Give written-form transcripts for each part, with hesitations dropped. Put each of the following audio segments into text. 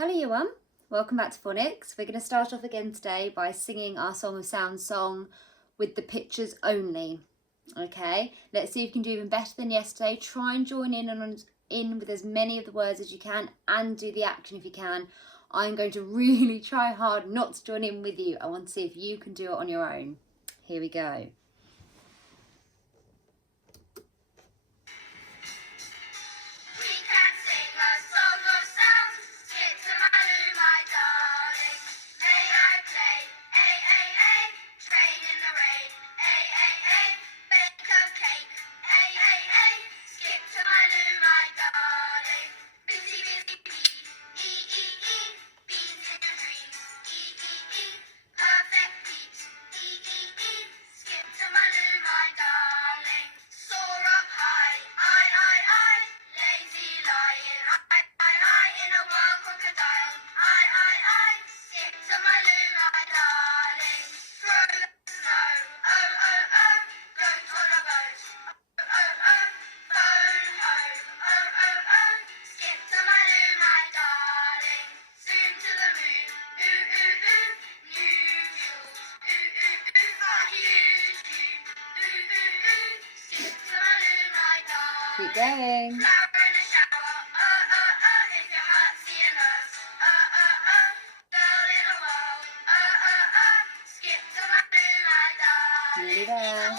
Hello everyone, welcome back to Phonics. We're going to start off again today by singing our Song of Sound song with the pictures only. Okay, let's see if you can do even better than yesterday. Try and join in with as many of the words as you can and do the action if you can. I'm going to really try hard not to join in with you. I want to see if you can do it on your own. Here we go. Keep going. Nearly there.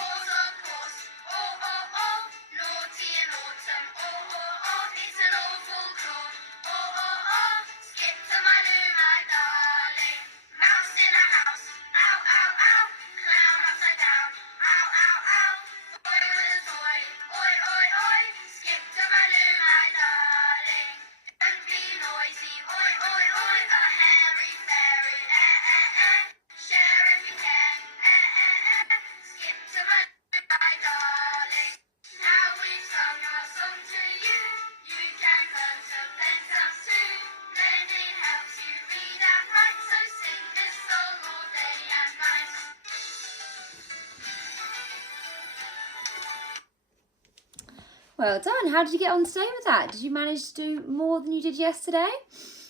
Well done. How did you get on today with that? Did you manage to do more than you did yesterday?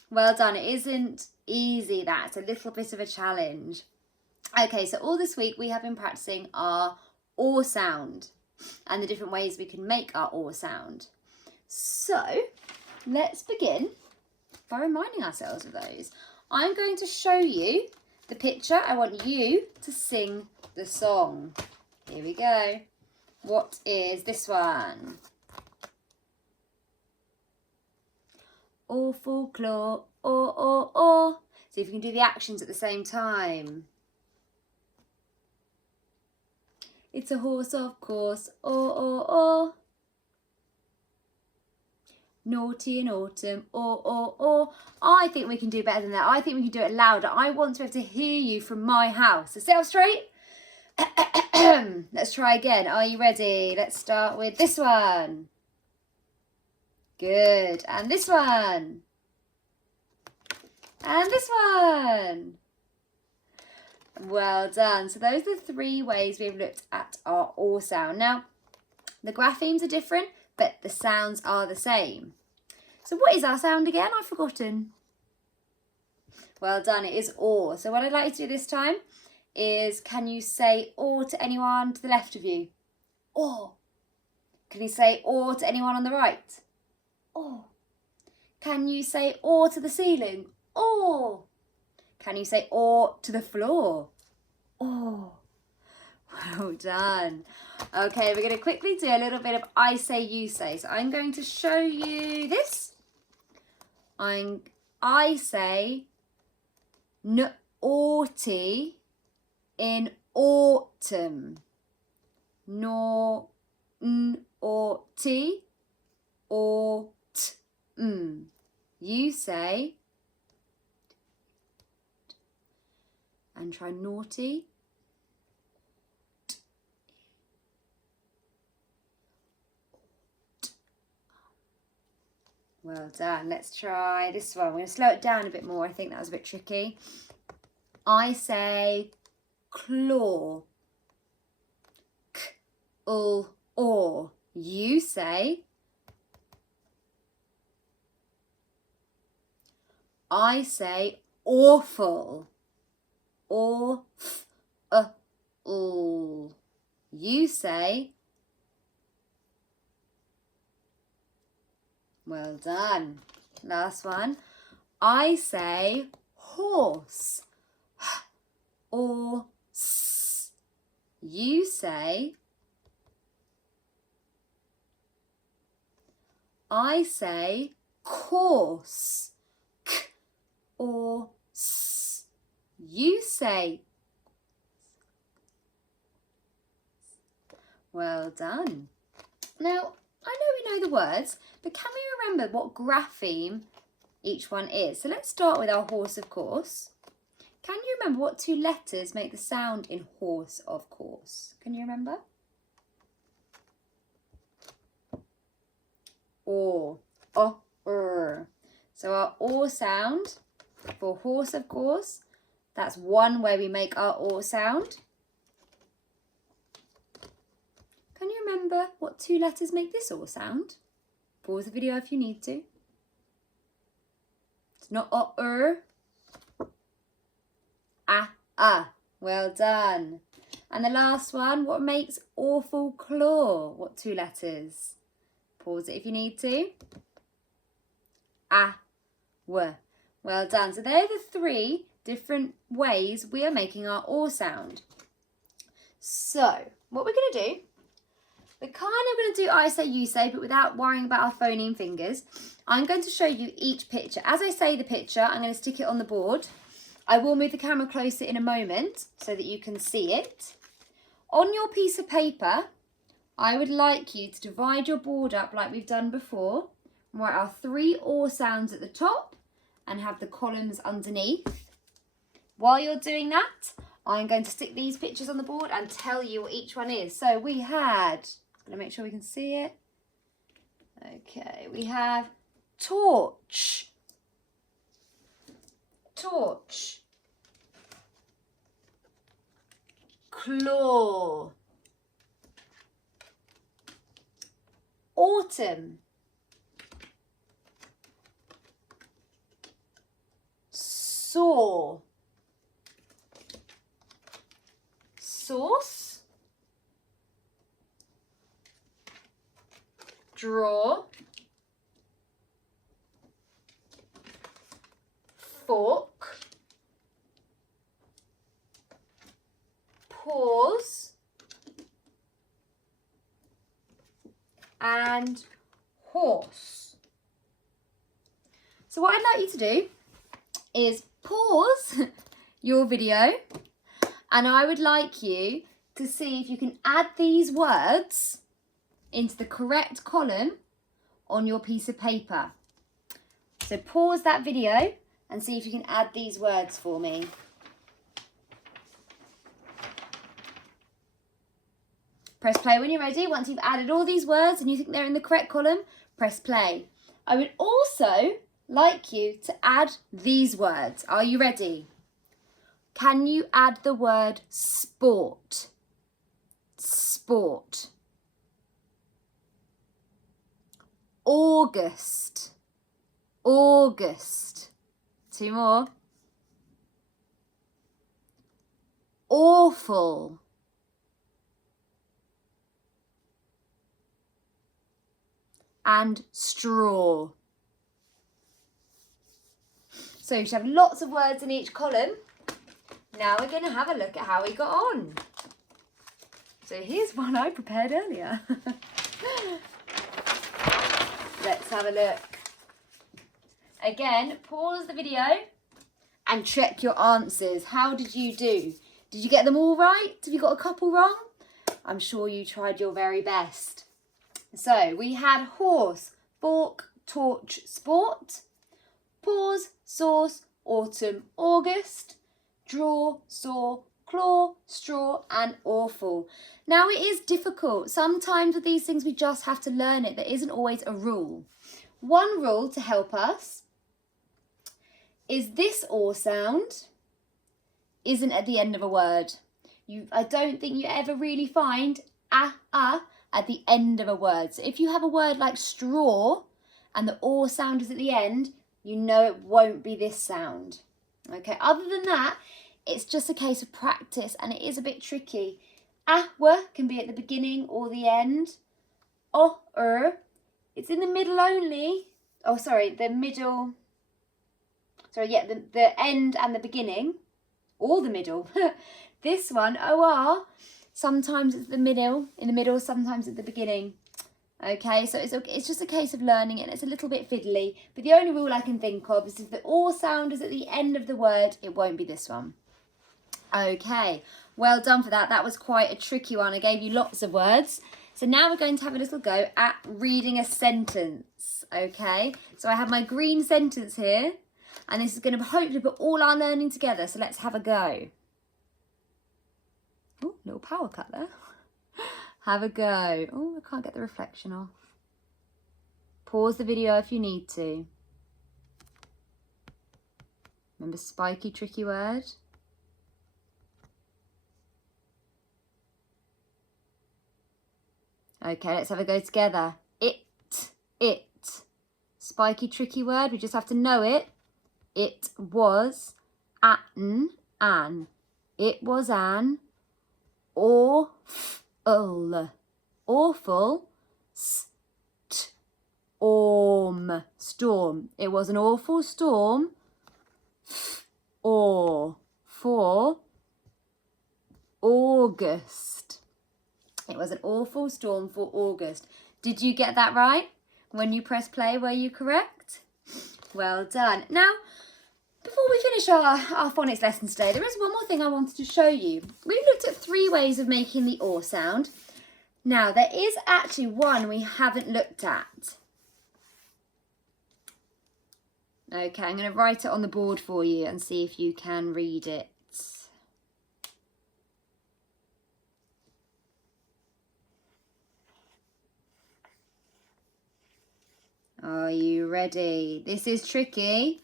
Well done. It isn't easy, that's a little bit of a challenge. Okay, so all this week we have been practicing our or sound and the different ways we can make our or sound. So let's begin by reminding ourselves of those. I'm going to show you the picture. I want you to sing the song. Here we go. What is this one? Awful claw, or. See if you can do the actions at the same time. It's a horse, of course, or. Naughty in autumn, or. I think we can do better than that. I think we can do it louder. I want to be able to hear you from my house. So sit up straight. Let's try again. Are you ready? Let's start with this one. Good. And this one. And this one. Well done. So those are the three ways we've looked at our or sound. Now, the graphemes are different, but the sounds are the same. So what is our sound again? I've forgotten. Well done. It is or. So what I'd like you to do this time is, can you say or to anyone to the left of you? Or. Can you say or to anyone on the right? Or. Can you say or to the ceiling? Or. Can you say or to the floor? Or. Well done. Okay, we're going to quickly do a little bit of I say, you say. So I'm going to show you this. I say naughty in autumn. Naughty, autumn. You say, and try naughty. Well done. Let's try this one. We're going to slow it down a bit more. I think that was a bit tricky. I say claw. Or. You say I say awful. Or all. You say, well done. Last one. I say horse. Or s. You say, I say course. K or s. You say, well done. Now, I know we know the words, but can we remember what grapheme each one is? So let's start with our horse, of course. Can you remember what two letters make the sound in horse, of course? Can you remember? Or. So our or sound for horse, of course, that's one way we make our or sound. Can you remember what two letters make this or sound? Pause the video if you need to. It's not well done. And the last one, what makes awful claw? What two letters? Pause it if you need to. Well done. So they're the three different ways we are making our or sound. So what we're going to do, we're kind of going to do I say, you say, but without worrying about our phoneme fingers. I'm going to show you each picture. As I say the picture, I'm going to stick it on the board. I will move the camera closer in a moment so that you can see it. On your piece of paper, I would like you to divide your board up like we've done before. Write our three or sounds at the top and have the columns underneath. While you're doing that, I'm going to stick these pictures on the board and tell you what each one is. So we had, I'm going to make sure we can see it. Okay, we have torch. Torch. Claw. Autumn. Saw. Sauce. Draw. Fork. Pause. And horse. So what I'd like you to do is pause your video, and I would like you to see if you can add these words into the correct column on your piece of paper. So pause that video and see if you can add these words for me. Press play when you're ready. Once you've added all these words and you think they're in the correct column, press play. I would also like you to add these words. Are you ready? Can you add the word sport? Sport. August. August. Two more. Awful. And straw. So you should have lots of words in each column. Now we're going to have a look at how we got on. So here's one I prepared earlier. Let's have a look. Again, pause the video and check your answers. How did you do? Did you get them all right? Have you got a couple wrong? I'm sure you tried your very best. So we had horse, fork, torch, sport, pause, sauce, autumn, August, draw, saw, claw, straw and awful. Now it is difficult. Sometimes with these things we just have to learn it. There isn't always a rule. One rule to help us is this or sound isn't at the end of a word. I don't think you ever really find at the end of a word. So if you have a word like straw and the or sound is at the end, you know it won't be this sound. Okay, other than that, it's just a case of practice, and it is a bit tricky. W can be at the beginning or the end. It's in the middle only. Oh, sorry, the middle. Sorry, yeah, the end and the beginning, or the middle. This one, OR, sometimes it's in the middle, sometimes at the beginning. Okay, so it's just a case of learning it, and it's a little bit fiddly. But the only rule I can think of is if the OR sound is at the end of the word, it won't be this one. Okay, well done for that. That was quite a tricky one. I gave you lots of words. So now we're going to have a little go at reading a sentence. Okay, so I have my green sentence here, and this is going to hopefully put all our learning together. So let's have a go. Oh, little power cut there. Have a go. Oh, I can't get the reflection off. Pause the video if you need to. Remember, spiky, tricky word. Okay, let's have a go together. It. Spiky, tricky word. We just have to know it. It was an. It was an awful. Awful. Storm. It was an awful storm. For August. It was an awful storm for August. Did you get that right? When you press play, were you correct? Well done. Now, before we finish our phonics lesson today, there is one more thing I wanted to show you. We've looked at 3 ways of making the OR sound. Now, there is actually one we haven't looked at. Okay, I'm going to write it on the board for you and see if you can read it. Are you ready? This is tricky.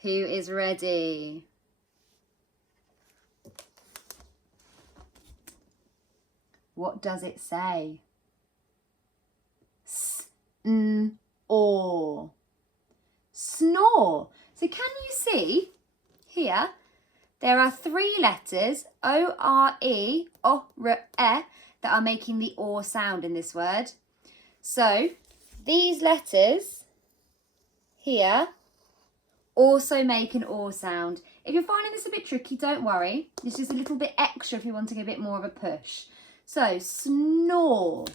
Who is ready? What does it say? Snore. Snore. So can you see here, there are 3 letters, O-R-E, O-R-E, that are making the OR sound in this word. So these letters here also make an OR sound. If you're finding this a bit tricky, don't worry. It's just a little bit extra if you're wanting a bit more of a push. So, snore.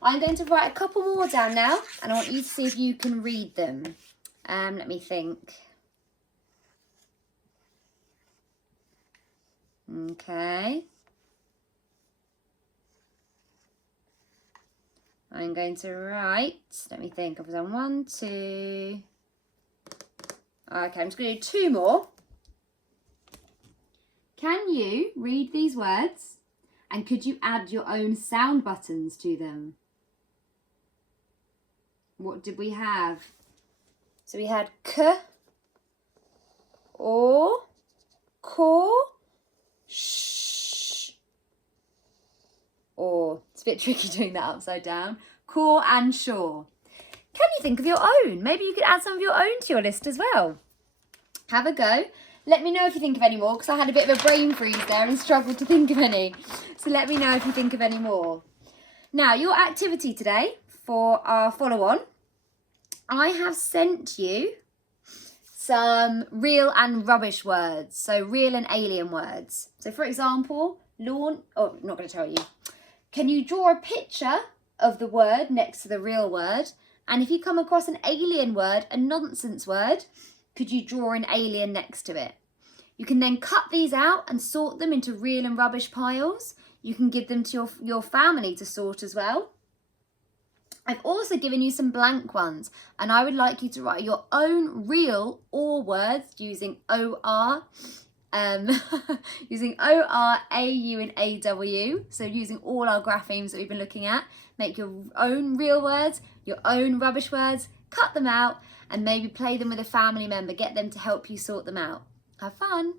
I'm going to write a couple more down now, and I want you to see if you can read them. Let me think. Okay. I'm going to write, let me think, I've done 1, 2. Okay, I'm just going to do 2 more. Can you read these words? And could you add your own sound buttons to them? What did we have? So we had k, or, ko, sh, or. It's a bit tricky doing that upside down. Core and shore. Can you think of your own? Maybe you could add some of your own to your list as well. Have a go. Let me know if you think of any more, because I had a bit of a brain freeze there and struggled to think of any. So let me know if you think of any more. Now, your activity today for our follow-on, I have sent you some real and rubbish words. So real and alien words. So for example, lawn, oh, I'm not going to tell you. Can you draw a picture of the word next to the real word? And if you come across an alien word, a nonsense word, could you draw an alien next to it? You can then cut these out and sort them into real and rubbish piles. You can give them to your family to sort as well. I've also given you some blank ones, and I would like you to write your own real or words using OR, using OR, AU and AW. So using all our graphemes that we've been looking at. Make your own real words, your own rubbish words, cut them out, and maybe play them with a family member. Get them to help you sort them out. Have fun.